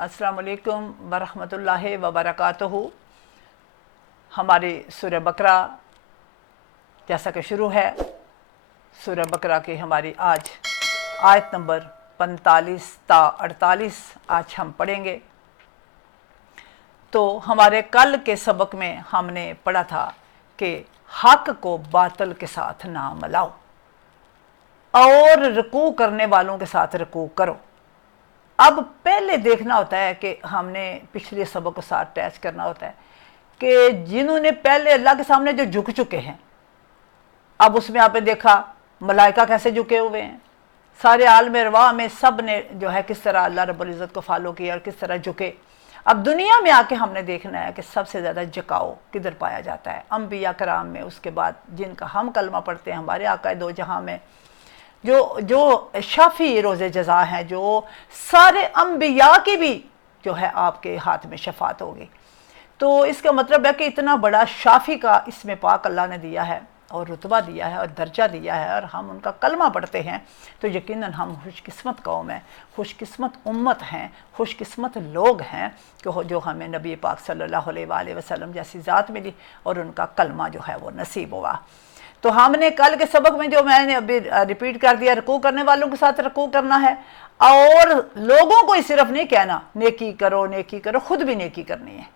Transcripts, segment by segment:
अस्सलाम वालेकुम वरहमतुल्लाहि वबरकातुहू। हमारी सूरह बकरा जैसा कि शुरू है, सूरह बकरा की हमारी आज आयत नंबर 45 ता 48 आज हम पढ़ेंगे। तो हमारे कल के सबक में हमने पढ़ा था कि हक को बातिल के साथ ना मिलाओ और रुकू करने वालों के साथ रुकू करो। अब पहले देखना होता है कि हमने पिछले सबक के साथ अटैच करना होता है कि जिन्होंने पहले अल्लाह के सामने जो झुक चुके हैं, अब उसमें आपने देखा मलाइका कैसे झुके हुए हैं, सारे आलम अरवाह में सब ने जो है किस तरह अल्लाह रब्बुल इज़्ज़त को फॉलो किया और किस तरह झुके। अब दुनिया में आके हमने देखना है कि सबसे ज़्यादा झुकाव किधर पाया जाता है, अंबिया कराम में, उसके बाद जिनका हम कलमा पढ़ते हैं, हमारे आका दो जहां में जो शाफी रोज़े जज़ा हैं, जो सारे अंबिया की भी जो है आपके हाथ में शफात होगी। तो इसका मतलब है कि इतना बड़ा शाफी का इसमें पाक अल्लाह ने दिया है और रुतबा दिया है और दर्जा दिया है, और हम उनका कलमा पढ़ते हैं तो यकीनन हम खुशकिस्मत कौम हैं, खुशकिस्मत उम्मत हैं, खुशकिस्मत लोग हैं कि जो हमें नबी पाक सल्लल्लाहु अलैहि वसल्लम जैसी ज़ात मिली और उनका कलमा जो है वो नसीब हुआ। तो हमने कल के सबक में जो मैंने अभी रिपीट कर दिया, रुकू करने वालों के साथ रुकू करना है और लोगों को ही सिर्फ नहीं कहना नेकी करो, खुद भी नेकी करनी है,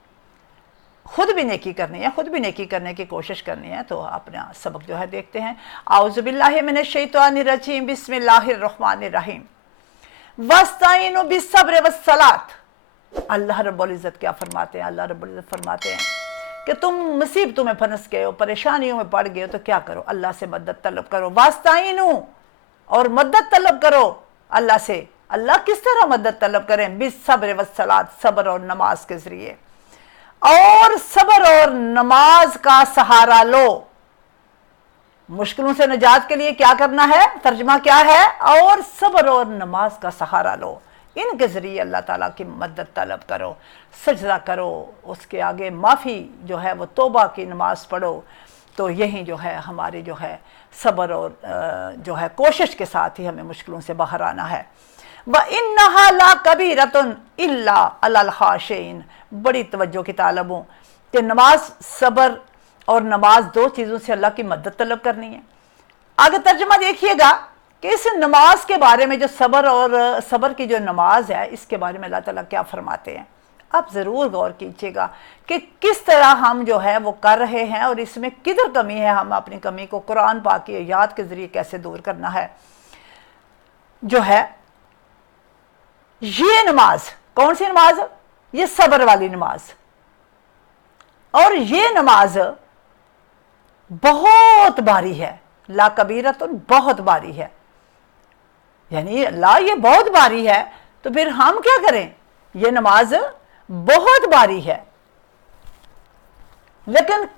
खुद भी नेकी करनी है, खुद भी नेकी करने की कोशिश करनी है। तो अपना सबक जो है देखते हैं। आऊज़ु बिल्लाहि मिनश शैतानिर रजीम, बिस्मिल्लाहिर रहमानिर रहीम, वस्ताइनु बिस्सब्र वस्सलात। अल्लाह रब्बुल इज़्ज़त क्या फरमाते हैं? अल्लाह रब्बुल इज़्ज़त फरमाते हैं कि तुम मुसीबतों में फंस गए हो, परेशानियों में पड़ गए हो, तो क्या करो? अल्लाह से मदद तलब करो। वास्ताइनु, और मदद तलब करो अल्लाह से। अल्लाह किस तरह मदद तलब करें? बिस्सब्र वस्सलात, सब्र और नमाज के जरिए, और सब्र और नमाज का सहारा लो। मुश्किलों से निजात के लिए क्या करना है? तर्जमा क्या है? और सब्र और नमाज का सहारा लो, इनके ज़रिए अल्लाह ताला की मदद तलब करो, सजदा करो, उसके आगे माफ़ी जो है वो तौबा की नमाज पढ़ो। तो यही जो है हमारी जो है सब्र और जो है कोशिश के साथ ही हमें मुश्किलों से बाहर आना है। व इन्नहा ला कबीरतुन इल्ला अलल खाशिईन, बड़ी तवज्जो की तालब हूँ कि नमाज, सब्र और नमाज दो चीज़ों से अल्लाह की मदद तलब करनी है। आगे तर्जमा देखिएगा कि इस नमाज के बारे में, जो सब्र और सब्र की जो नमाज है, इसके बारे में अल्लाह ताला क्या फरमाते हैं। आप ज़रूर गौर कीजिएगा कि किस तरह हम जो है वो कर रहे हैं और इसमें किधर कमी है। हम अपनी कमी को कुरान पाक की आयत के ज़रिए कैसे दूर करना है। जो है ये नमाज, कौन सी नमाज? ये सब्र वाली नमाज, और ये नमाज बहुत भारी है। ला कबीरतुन, बहुत भारी है, यानी अल्लाह ये बहुत भारी है, तो फिर हम क्या करें? ये नमाज बहुत भारी है, लेकिन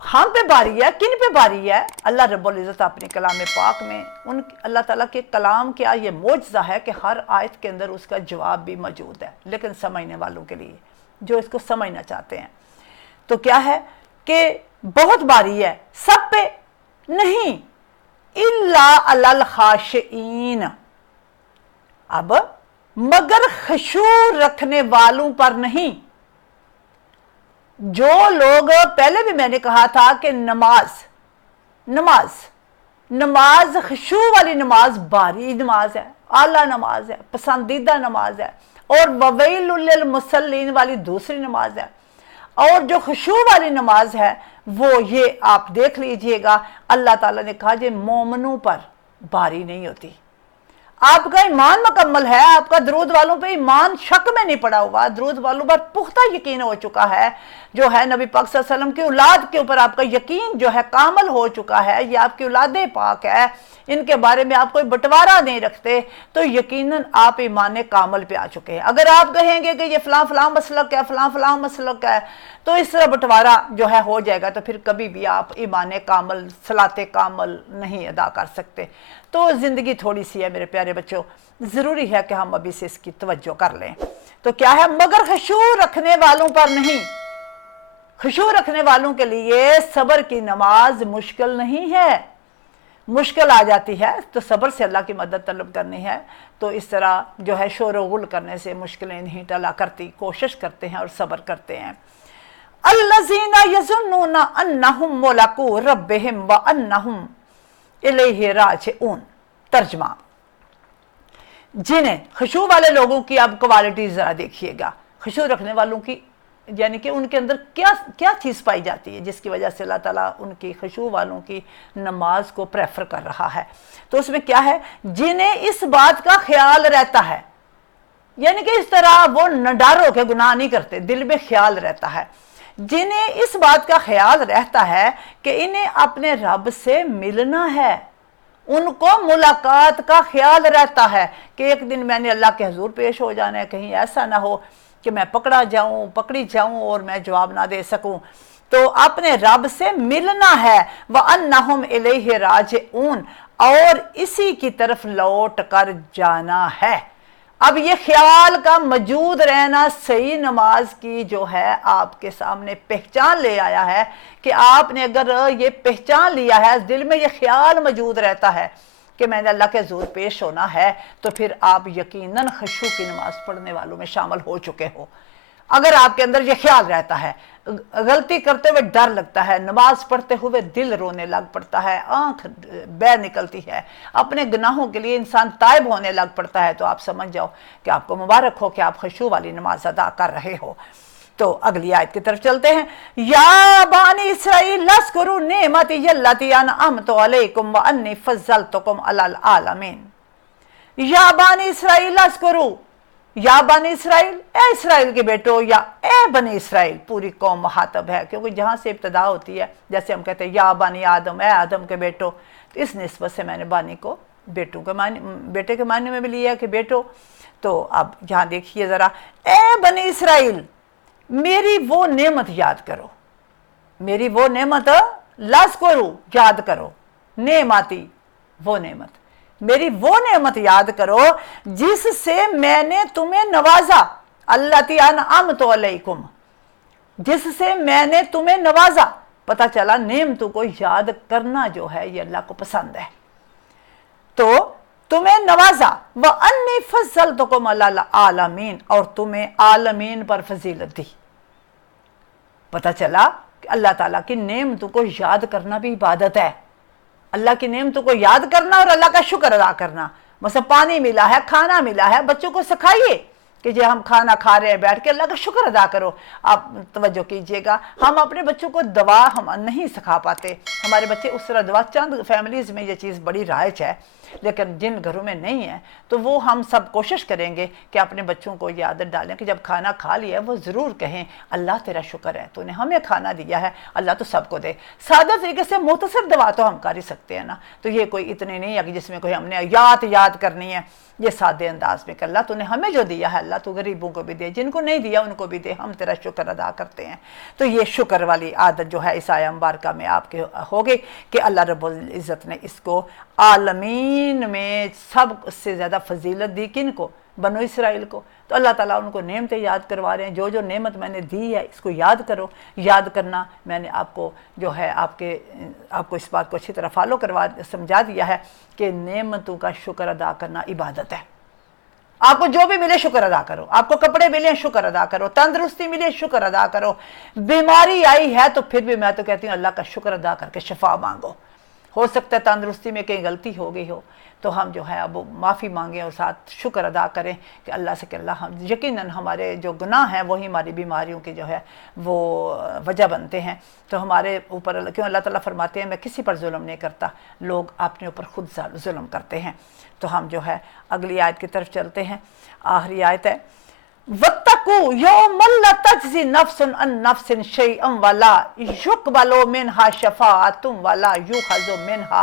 हम पे भारी है, किन पे भारी है? अल्लाह रब्बुल इज़्ज़त अपने कलाम पाक में, उन अल्लाह ताला के कलाम क्या ये मोजज़ा है कि हर आयत के अंदर उसका जवाब भी मौजूद है, लेकिन समझने वालों के लिए, जो इसको समझना चाहते हैं। तो क्या है कि बहुत भारी है, सब पे नहीं, इल्ला अलल खाशिईन, अब मगर खुशू रखने वालों पर नहीं। जो लोग, पहले भी मैंने कहा था कि नमाज खुशू वाली नमाज भारी नमाज है, आला नमाज है, पसंदीदा नमाज है, और ववैलुल लिल मुसल्लीन वाली दूसरी नमाज है। और जो खुशू वाली नमाज है वो ये आप देख लीजिएगा, अल्लाह ताला ने कहा जे मोमनों पर भारी नहीं होती। आपका ईमान मुकम्मल है, आपका दरूद वालों पे ईमान शक में नहीं पड़ा हुआ, दरूद वालों पर पुख्ता यकीन हो चुका है, जो है नबी पाक सल्लल्लाहु अलैहि वसल्लम की औलाद के ऊपर आपका यकीन जो है कामल हो चुका है, ये आपकी औलादे पाक है, इनके बारे में आप कोई बंटवारा नहीं रखते, तो यकीनन आप ईमान कामल पे आ चुके हैं। अगर आप कहेंगे कि ये फ़लाँ फ़लाँ मसलक है, फ़लाँ फ़लाँ मसलक है, तो इस तरह बंटवारा जो है हो जाएगा, तो फिर कभी भी आप ईमान कामल, सलाते कामल नहीं अदा कर सकते। तो ज़िंदगी थोड़ी सी है मेरे प्यारे बच्चों, ज़रूरी है कि हम अभी से इसकी तवज्जो कर लें। तो क्या है? मगर खुशू रखने वालों पर नहीं, खुशू रखने वालों के लिए सब्र की नमाज मुश्किल नहीं है। मुश्किल आ जाती है तो सब्र से अल्लाह की मदद तलब करनी है। तो इस तरह जो है शोर व गुल करने से मुश्किलें नहीं टला करती, कोशिश करते हैं और सब्र करते हैं। अल्लज़ीना यज़ुन्नूना अन्नहुम मुलाक़ू रब्बिहिम व अन्नहुम इलैहि राजिऊन। तर्जमा, जिन्हें खुशू वाले लोगों की आप क्वालिटी ज़रा देखिएगा, खुशू रखने वालों की, यानी कि उनके अंदर क्या क्या चीज़ पाई जाती है जिसकी वजह से अल्लाह ताला उनकी खुशू वालों की नमाज को प्रेफर कर रहा है। तो उसमें क्या है, जिन्हें इस बात का ख्याल रहता है, यानी कि इस तरह वो निडर होकर गुनाह नहीं करते, दिल में ख्याल रहता है। जिन्हें इस बात का ख्याल रहता है कि इन्हें अपने रब से मिलना है, उनको मुलाकात का ख्याल रहता है कि एक दिन मैंने अल्लाह के हुजूर पेश हो जाना है, कहीं ऐसा ना हो कि मैं पकड़ी जाऊं और मैं जवाब ना दे सकूं। तो अपने रब से मिलना है, व अन्नहुम इलैहि राजिऊन, और इसी की तरफ लौट कर जाना है। अब ये ख्याल का मौजूद रहना सही नमाज की जो है आपके सामने पहचान ले आया है कि आपने अगर ये पहचान लिया है, दिल में ये ख्याल मौजूद रहता है कि मैंने अल्लाह के हुजूर पेश होना है, तो फिर आप यकीनन खुशू की नमाज पढ़ने वालों में शामिल हो चुके हो। अगर आपके अंदर ये ख्याल रहता है, गलती करते हुए डर लगता है, नमाज पढ़ते हुए दिल रोने लग पड़ता है, आंख बह निकलती है, अपने गुनाहों के लिए इंसान ताइब होने लग पड़ता है, तो आप समझ जाओ कि आपको मुबारक हो कि आप खुशू वाली नमाज अदा कर रहे हो। तो अगली आयत की तरफ चलते हैं। या बानी इसराइल लस्कुरु नेमती यल्लती अनअमतु अलैकुम व अन्नी फज़्ज़लतुकुम अलल आलमीन। या बानी इसराइल लस्कुरु, या बनी इसराइल, ए इसराइल के बेटो, या ए बनी इसराइल, पूरी कौम मुहातब है, क्योंकि जहाँ से इब्तदा होती है, जैसे हम कहते हैं या बनी आदम, ए आदम के बेटो, तो इस निस्बत से मैंने बानी को बेटों के माने, बेटे के मायने में भी लिया कि बेटो। तो अब यहाँ देखिए ज़रा, ए बनी इसराइल, मेरी वो नेमत याद करो, मेरी वो नेमत लस्कुरु याद करो, नेमाती वो नेमत, मेरी वो नेमत याद करो जिससे मैंने तुम्हें नवाजा, अल्लती अनअमतु अलैकुम, जिससे मैंने तुम्हें नवाजा। पता चला नेमतों को याद करना जो है ये अल्लाह को पसंद है। तो तुम्हें नवाजा, व अन्नी फज़्ज़लतुकुम अलल आलमीन, और तुम्हें आलमीन पर फजीलत दी। पता चला कि अल्लाह ताला की नेमतों को याद करना भी इबादत है। अल्लाह की नेमतों को याद करना और अल्लाह का शुक्र अदा करना। मतलब पानी मिला है, खाना मिला है, बच्चों को सिखाइए कि जो हम खाना खा रहे हैं बैठ के अल्लाह का शुक्र अदा करो। आप तवज्जो कीजिएगा, हम अपने बच्चों को दवा हम नहीं सिखा पाते, हमारे बच्चे उस तरह दवा, चंद फैमिलीज़ में ये चीज़ बड़ी राइज है, लेकिन जिन घरों में नहीं है तो वो हम सब कोशिश करेंगे कि अपने बच्चों को ये आदत डालें कि जब खाना खा लिया वो ज़रूर कहें अल्लाह तेरा शुक्र है, तूने हमें खाना दिया है, अल्लाह तो सबको दे। सादा तरीके से मुख्तसर दवा तो हम कर ही सकते हैं ना, तो ये कोई इतनी नहीं है कि जिसमें कोई हमने याद करनी है। ये सादे अंदाज में कि अल्लाह तूने हमें जो दिया है, अल्लाह तू गरीबों को भी दे, जिनको नहीं दिया उनको भी दे, हम तेरा शुक्र अदा करते हैं। तो ये शुक्र वाली आदत जो है इस आया मुबारका में आपके होगी कि अल्लाह रब्बुल इज़्ज़त ने इसको आलमीन में सबसे ज़्यादा फजीलत दी। किन को? बनो इसराइल को। तो अल्लाह ताला उनको नेमतें याद करवा रहे हैं, जो जो नेमत मैंने दी है इसको याद करो। याद करना मैंने आपको जो है आपको इस बात को अच्छी तरह फॉलो समझा दिया है कि नेमतों का शुक्र अदा करना इबादत है। आपको जो भी मिले शुक्र अदा करो, आपको कपड़े मिले शुक्र अदा करो, तंदुरुस्ती मिले शुक्र अदा करो, बीमारी आई है तो फिर भी मैं तो कहती हूँ अल्लाह का शुक्र अदा करके शफा मांगो। हो सकता है तंदुरुस्ती में कहीं गलती हो गई हो तो हम जो है अब माफ़ी मांगें और साथ शुक्र अदा करें कि अल्लाह से कि अल्लाह हम यकीनन हमारे जो गुनाह हैं वही हमारी बीमारियों की जो है वो वजह बनते हैं। तो हमारे ऊपर क्यों अल्लाह ताला फरमाते हैं मैं किसी पर जुल्म नहीं करता, लोग अपने ऊपर खुद जुल्म करते हैं। तो हम जो है अगली आयत की तरफ चलते हैं। आखिरी आयत है, वत्तकू यौमल ला तज्ज़ी नफ्सुन अन नफ्सिन शैअन वला युक़बलु मिनहा शफ़ाअतुन वला युख़ज़ु मिनहा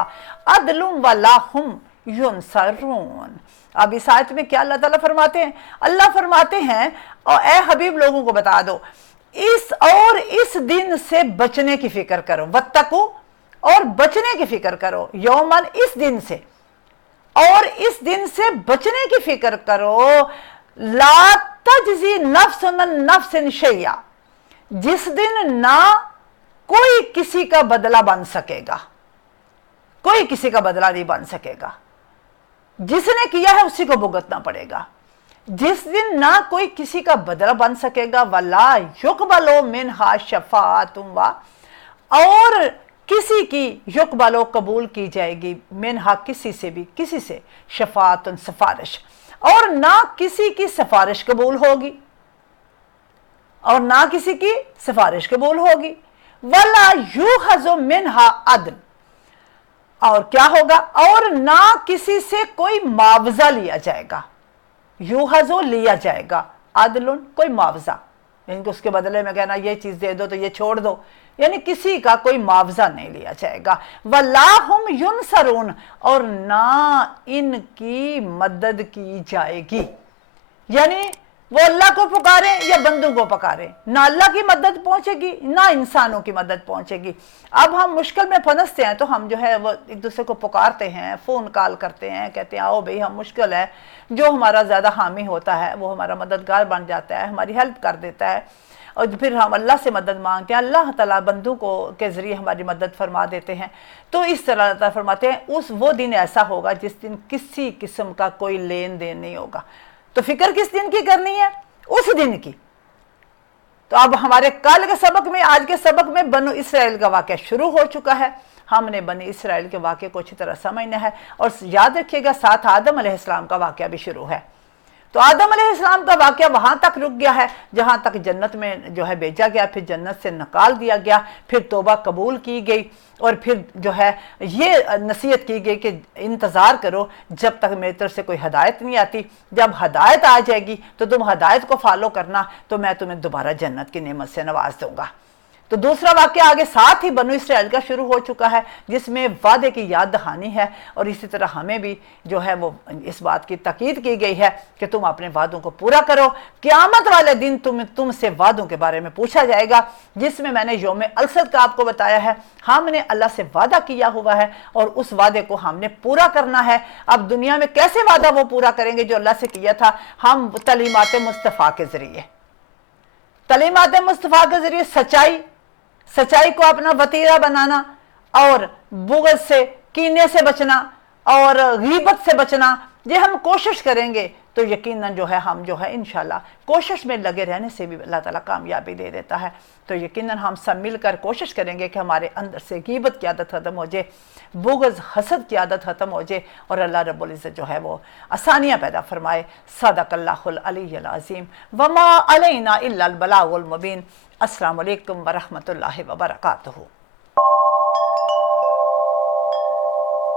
अदलुन वला हुम युनसरून। अब इस आयत में क्या अल्लाह ताला फरमाते हैं? अल्लाह फरमाते हैं और ए हबीब लोगों को बता दो इस दिन से बचने की फिक्र करो। वत्तकू और बचने की फिक्र करो, यौमन इस दिन से, और इस दिन से बचने की फिक्र करो। ला तज्ज़ी नफ्सुन अन नफ्सिन शैआ, जिस दिन ना कोई किसी का बदला बन सकेगा, कोई किसी का बदला नहीं बन सकेगा। जिसने किया है उसी को भुगतना पड़ेगा। जिस दिन ना कोई किसी का बदला बन सकेगा, वला युकबलो मिनहा शफाअतुन वा, और किसी की युकबलो कबूल की जाएगी, मिनहा किसी से भी, किसी से, शफाअतुन सिफारिश, और ना किसी की सिफारिश कबूल होगी, और ना किसी की सिफारिश कबूल होगी। वला युखज़ु मिनहा अदल, और क्या होगा, और ना किसी से कोई मुआवजा लिया जाएगा। युखज़ु लिया जाएगा, अदलुन कोई मुआवजा, यानी कि उसके बदले में कहना ये चीज दे दो तो ये छोड़ दो, यानी किसी का कोई मुआवजा नहीं लिया जाएगा। वला हुम युनसरून, और ना इनकी मदद की जाएगी, यानी वो अल्लाह को पुकारे या बंदों को पुकारे, ना अल्लाह की मदद पहुंचेगी ना इंसानों की मदद पहुंचेगी। अब हम मुश्किल में फंसते हैं तो हम जो है वो एक दूसरे को पुकारते हैं, फ़ोन कॉल करते हैं, कहते हैं आओ भाई हम मुश्किल है, जो हमारा ज़्यादा हामी होता है वो हमारा मददगार बन जाता है, हमारी हेल्प कर देता है, और फिर हम अल्लाह से मदद मांगते हैं, अल्लाह ताला बंदों को के ज़रिए हमारी मदद फरमा देते हैं। तो इस तरह अल्लाह फरमाते हैं उस वो दिन ऐसा होगा जिस दिन किसी किस्म का कोई लेन देन नहीं होगा। तो फिक्र किस दिन की करनी है? उस दिन की। तो अब हमारे कल के सबक में, आज के सबक में बनु इसराइल का वाक़या शुरू हो चुका है। हमने बनी इसराइल के वाक़े को अच्छी तरह समझना है, और याद रखिएगा साथ आदम अलैहिस्सलाम का वाक़या भी शुरू है। तो आदम अलैहिस्सलाम का वाक़या वहाँ तक रुक गया है जहाँ तक जन्नत में जो है भेजा गया, फिर जन्नत से निकाल दिया गया, फिर तौबा कबूल की गई, और फिर जो है ये नसीहत की गई कि इंतज़ार करो जब तक मेरी तरफ से कोई हदायत नहीं आती, जब हदायत आ जाएगी तो तुम हदायत को फॉलो करना, तो मैं तुम्हें दोबारा जन्नत की नेमत से नवाज दूंगा। तो दूसरा वाक़या आगे साथ ही बनु इसराइल का शुरू हो चुका है, जिसमें वादे की याद दहानी है, और इसी तरह हमें भी जो है वो इस बात की ताकीद की गई है कि तुम अपने वादों को पूरा करो। क़यामत वाले दिन तुमसे वादों के बारे में पूछा जाएगा, जिसमें मैंने यौम अलसद का आपको बताया है। हमने अल्लाह से वादा किया हुआ है और उस वादे को हमने पूरा करना है। अब दुनिया में कैसे वादा वो पूरा करेंगे जो अल्लाह से किया था? हम तलीमात मुस्तफ़ा के ज़रिए, तलीमात मुस्तफ़ा के ज़रिए सच्चाई को अपना वतीरा बनाना, और बुग़्ज़ से, कीने से बचना, और गीबत से बचना। ये हम कोशिश करेंगे तो यकीनन जो है हम जो है इंशाल्लाह कोशिश में लगे रहने से भी अल्लाह ताला कामयाबी दे देता है। तो यकीनन हम सब मिलकर कोशिश करेंगे कि हमारे अंदर से गीबत की आदत ख़त्म हो जाए, बुग़्ज़ हसद की आदत ख़त्म हो जाए, और अल्लाह रब्बुल इज़्ज़त जो है वो आसानियाँ पैदा फरमाए। सदक़ल्लाहुल अलीयुल अज़ीम वमा अलैना इल्लल बलागुल मुबीन। अस्सलामु अलैकुम व रहमतुल्लाहि व बरकातुहू।